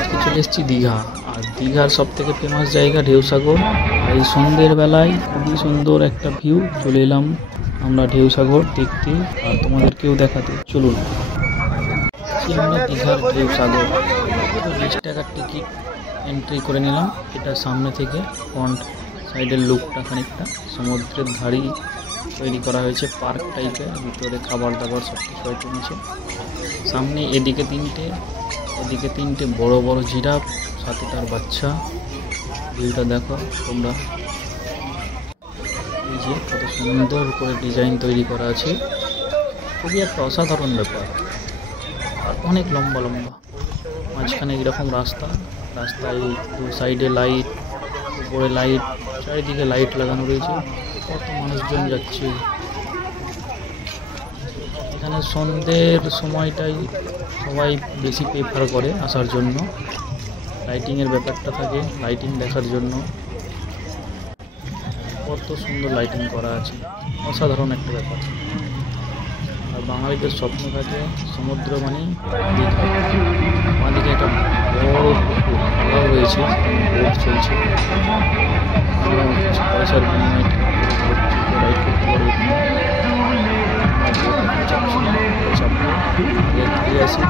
আজকে চলে এসেছি দীঘা। আর দীঘার সব থেকে ফেমাস জায়গা ঢেউসাগর। আর এই সন্ধ্যের বেলায় খুবই সুন্দর একটা ভিউ। চলে এলাম আমরা ঢেউসাগর দেখতে আর তোমাদেরকেও দেখাতে। চলুন, আমরা দীঘার ঢেউসাগর। 20 টাকার টিকিট এন্ট্রি করে নিলাম। এটা সামনে থেকে ফ্রন্ট সাইডের লুকটা খানিকটা সমুদ্রের ধারেই তৈরি করা হয়েছে, পার্ক টাইপের। ভিতরে খাবার দাবার সব কিছু আইটেম আছে। সামনে এদিকে তিনটে বড় বড় জিরাফ, সাথে তার বাচ্চা। ভিউটা দেখো তোমরা, এই যে কত সুন্দর করে ডিজাইন তৈরি করা আছে। খুবই একটা অসাধারণ ব্যাপার। আর অনেক লম্বা লম্বা, মাঝখানে এরকম রাস্তায় দু সাইডে লাইট, উপরে লাইট, চারিদিকে লাইট লাগানো রয়েছে। কত মানুষজন যাচ্ছে এখানে। সন্ধ্যের সময়টাই সবাই বেশি প্রেফার করে আসার জন্য। লাইটিংয়ের ব্যাপারটা থাকে, লাইটিং দেখার জন্য। কত সুন্দর লাইটিং করা আছে, অসাধারণ একটা ব্যাপার। আর বাঙালিদের স্বপ্ন থাকে সমুদ্র মানে দীঘা। আমাদেরকে একটা বড় পুকুর খোলা রয়েছে, বোট চলছে। পয়সার বিনিময়ে রাইড করতে পারবে। আসি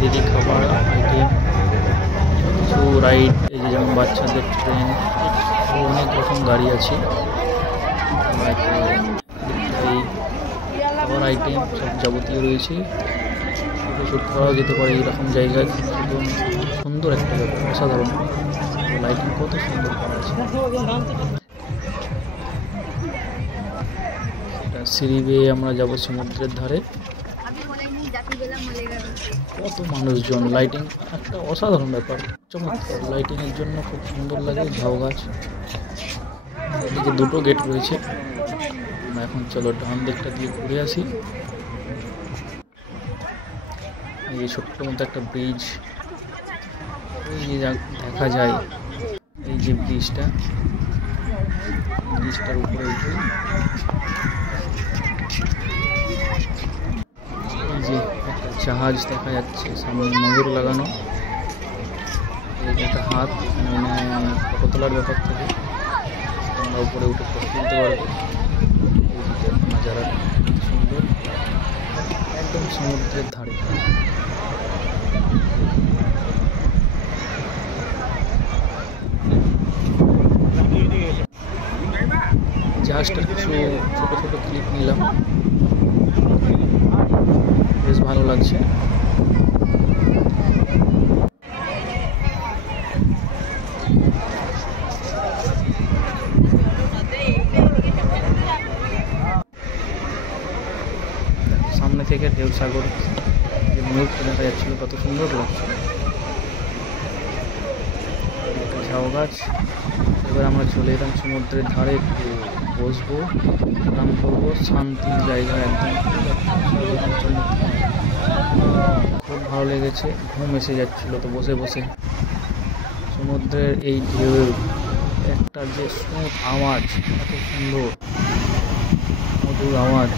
দিদি খাবার আইটেম কিছু রাইড, এই যে যেমন বাচ্চাদের ট্রেন, অনেক রকম গাড়ি আছে। খাবার আইটেম সব যাবতীয় রয়েছে। শ্যুট করাও যেতে পারে এইরকম জায়গায়। সুন্দর একটা ব্যাপার, অসাধারণ। লাইটিং কত সুন্দর করা আছে। সিঁড়ি বেয়ে আমরা যাব সমুদ্রের ধারে। কত মানুষজন, লাইটিং একটা অসাধারণ ব্যাপার, চমৎকার। লাইটিংয়ের জন্য খুব সুন্দর লাগে। ঝাউ গাছ, এদিকে দুটো গেট রয়েছে। আমরা এখন চলো ডান দিকটা দিয়ে ঘুরে আসি। এই ছোট্ট মতো একটা ব্রিজ, ওই যে দেখা যায়, এই যে ব্রিজটার উপরে উঠে এই যে একটা জাহাজ দেখা যাচ্ছে, সামনে ময়ূর লাগানো। এই যে একটা হাত, এখানে ফটো তোলার ব্যাপার থেকে তোমরা উপরে উঠে ফটো তুলতে পারবে। এইদিকে নাজারা সুন্দর, একদম সমুদ্রের ধারে। জাহাজটার কিছু ছোট ছোট ক্লিপ নিলাম, বেশ ভালো লাগছে। সামনে থেকে ঢেউসাগর যে মুহূর্তে দেখা যাচ্ছিল, কত সুন্দর লাগছে। ঝাউ গাছ। এবার আমরা চলে এলাম সমুদ্রের ধারে, একটু বসবো, আরাম করবো, শান্তির জায়গা একদম। খুব ভালো লেগেছে, ঘুম এসে যাচ্ছিল তো বসে বসে। সমুদ্রের এই ঢেউ, একটা যে স্মুথ আওয়াজ, এত সুন্দর মধুর আওয়াজ।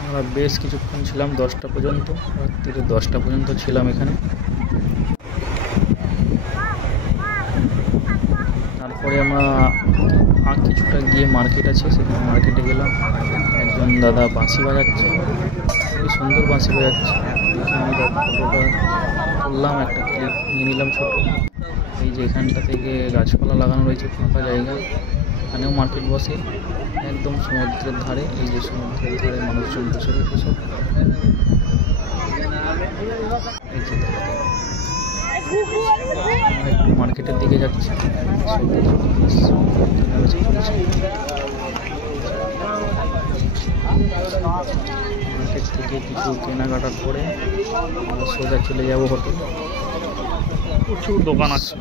আমরা বেশ কিছুক্ষণ ছিলাম, 10টা পর্যন্ত, রাত্রিরে 10টা পর্যন্ত ছিলাম এখানে। তারপরে আমরা কিছুটা গিয়ে মার্কেট আছে, সেখানে মার্কেটে গেলাম। একজন দাদা বাঁশি বাজাচ্ছে, খুবই সুন্দর বাঁশি বাজাচ্ছে। আমি ফটোটা তুললাম, একটা ক্লিপ নিয়ে নিলাম ছোট। এই যে এখানটা থেকে গাছপালা লাগানো রয়েছে, ফাঁকা জায়গা, এখানেও মার্কেট বসে একদম সমুদ্রের ধারে। এই যে সমুদ্রের ধারে মানুষজন বসে রয়েছে সব। এই যে একটু মার্কেটের দিকে যাচ্ছি, মার্কেট থেকে কিছু কেনাকাটার পরে সোজা চলে যাবো হোটেল। প্রচুর দোকান আছে,